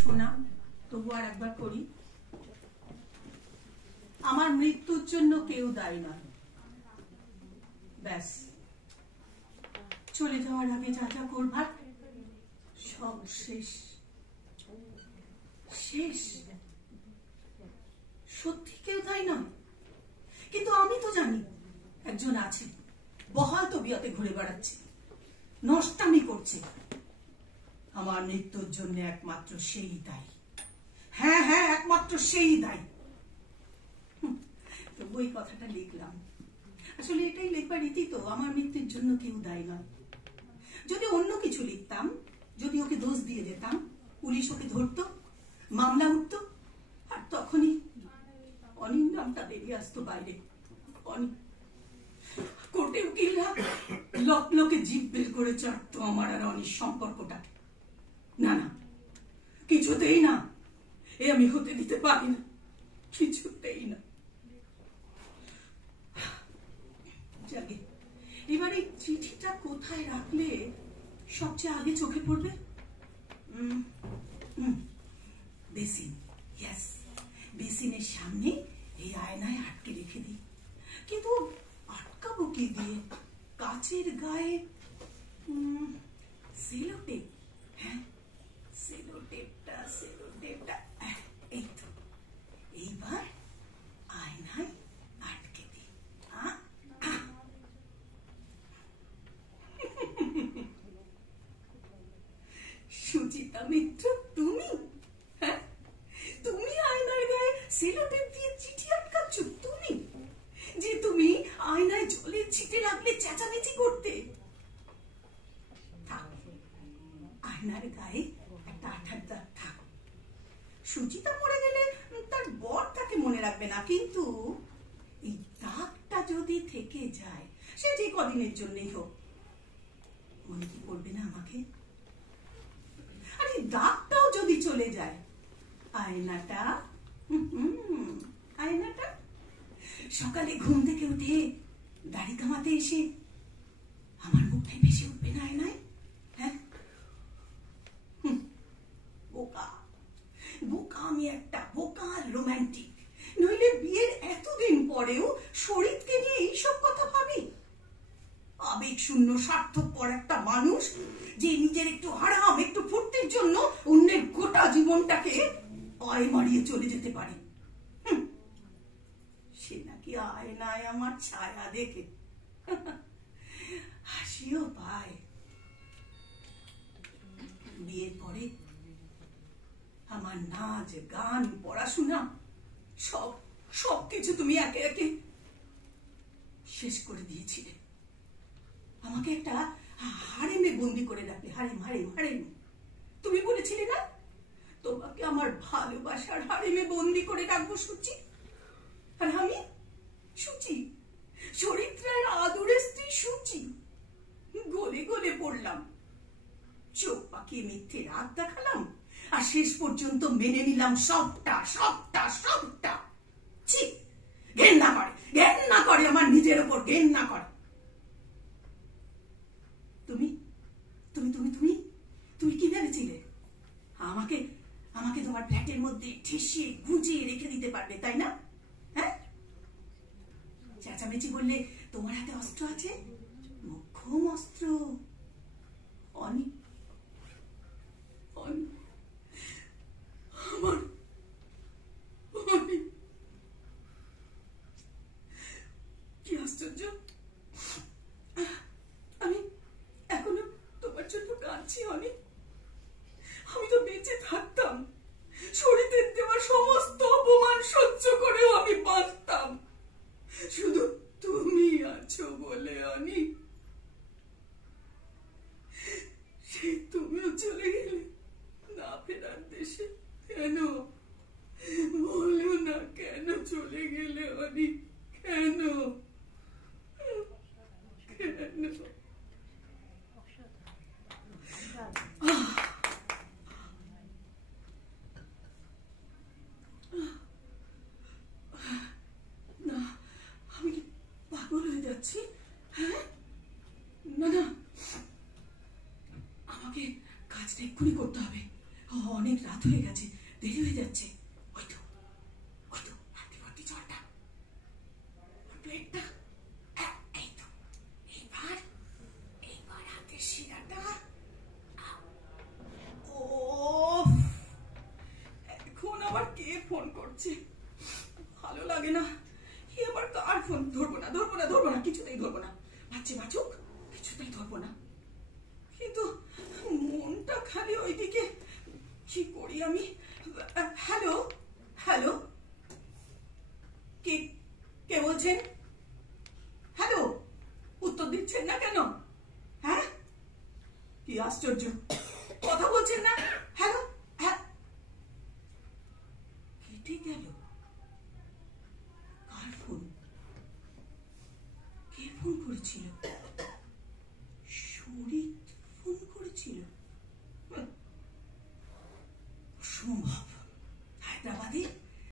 শোনা, তবু আর একবার করি। আমার মৃত্যুর জন্য কেউ দায়ী নয়। ব্যাস, চলে যাওয়ার আগে যা যা করবার সব শেষ। শেষ? সত্যি কেউ দায়ী নয়? কিন্তু আমি তো জানি একজন আছে, বহাল তবিয়তে ঘুরে বেড়াচ্ছে, নষ্টামি করছে। আমার মৃত্যুর জন্য একমাত্র সেই দায়ী। হ্যাঁ হ্যাঁ, একমাত্র সেই দায়ী। তবু এই কথাটা লিখলাম। আসলে এটাই লেখবার রীতি তো, আমার মৃত্যুর জন্য কেউ দায়ী নয়। যদি অন্য কিছু লিখতাম, যদি ওকে দোষ দিয়ে যেতাম, পুলিশ ওকে ধরতো, মামলা উঠতো, আর তখনই অনির নামটা বেরিয়ে আসতো বাইরে। কোর্টে উকিলরা লোকে জিভ বের করে চাটতো আমার আর অনির সম্পর্কটাকে। না না, কিছুতেই না, এ আমি হতে দিতে পারি না, কিছুতেই না। যাকে এবার এই চিঠিটা কোথায় রাখলে সবচেয়ে আগে চোখে পড়বে? বেসিন। ইয়েস, বেসিনের সামনে এই আয়নায় আটকে রেখে দিই। কিন্তু আটকাবো কি দিয়ে? কাচের গায়ে সেলোটেপ। হ্যাঁ, সেলোটেপটা এই তো। এইবার আয়নায় আটকে দিই। সুচিতা মিত্র, তুমি? হ্যাঁ, তুমি আয়নার গায়ে সেলোটেপ দিয়ে চিঠি আটকাচ্ছ? তুমি যে তুমি আয়নায় জলের ছিটে লাগলে চেঁচামেচি করতে। থাক, আয়নার গায়ে একটা আঠার দাগ থাক। সুচিতা মরে গেলে তার বর তাকে মনে রাখবে না, কিন্তু এই দাগটা যদি থেকে যায়, সে যে কদিনের জন্যই হোক, মনে কি করবে না আমাকে? আর এই দাগটাও যদি চলে যায়, আয়নাটা সকালে ঘুম থেকে উঠে দাড়ি কামাতে এসে আমার মুখটাই ভেসে উঠবে না আয়নায়? হ্যাঁ, বোকা বোকা আমি, একটা বোকা রোমান্টিক। নইলে বিয়ের এতদিন পরেও শরীরকে নিয়ে এইসব কথা ভাবি? আবেগ শূন্য স্বার্থপর একটা মানুষ, যে নিজের একটু আরাম, একটু ফুর্তির জন্য অন্যের গোটা জীবনটাকে পায়ে মারিয়ে চলে যেতে পারে। সে নাকি আয়নায় আমার ছায়া দেখে হাসিও পায়। বিয়ের পরে আমার নাচ, গান, পড়াশোনা সবকিছু তুমি একে একে শেষ করে দিয়েছিলে। আমাকে একটা হারেমে বন্দি করে রাখলে। হারেম। তুমি বলেছিলে না, তোমাকে আমার ভালোবাসার হারেমে বন্দি করে রাখবো সুচি। আর আমি সুচি, চরিত্রের আদরের স্ত্রী সুচি, গলে গলে পড়লাম, চোখ পাকিয়ে মিথ্যে রাগ দেখালাম, আর শেষ পর্যন্ত মেনে নিলাম সবটা। ছি, ঘেন্না করে আমার নিজের উপর ঘেন্না করে। তুমি তুমি তুমি তুমি তুমি কি ভেবেছিলে আমাকে তোমার ফ্ল্যাটের মধ্যে ঠেসিয়ে গুজিয়ে রেখে দিতে পারবে, তাই না? হ্যাঁ, চেঁচামেচি বললে তোমার হাতে অস্ত্র আছে, মোক্ষম অস্ত্র। অনি আমার কি আশ্চর্য, আমি এখনো তোমার জন্য কাঁদছি অনি। আমি তো বেঁচে থাকতাম, শরীরের দেওয়া সমস্ত অপমান সহ্য করেও আমি বাঁচতাম, শুধু তুমি আছো বলে। অনি, সে তুমিও চলে গেলে না ফেরার দেশে। কেন বলো না, কেন চলে গেলে অনি? কেন? না, আমি কি পাগল হয়ে যাচ্ছি? হ্যাঁ, না, আমাকে কাজটা এক্ষুনি করতে হবে। অনেক রাত হয়ে গেছে, দেরি হয়ে যাচ্ছে। ওই তো ভর্তি ভর্তি জলটা, প্লেটটা, এই তো, এইবার হাতের শিরাটা। ও, এখন আবার কে ফোন করছে? ভালো লাগে না। এবার কার ফোন? ধরবো না, কিছুতেই ধরবো না। বাচ্চা বাচুক, কিছুতেই ধরবো না। কিন্তু মনটা খালি ওইদিকে। কি করি আমি? হ্যালো হ্যালো, কে কে বলছেন? হ্যালো, উত্তর দিচ্ছেন না কেন? হ্যাঁ, কি আশ্চর্য, কথা বলছেন না। হ্যালো, হ্যাঁ, কেটে গেল। কার ফোন? কে ফোন করেছিল? শরীর ফোন করেছিল? সম্ভব।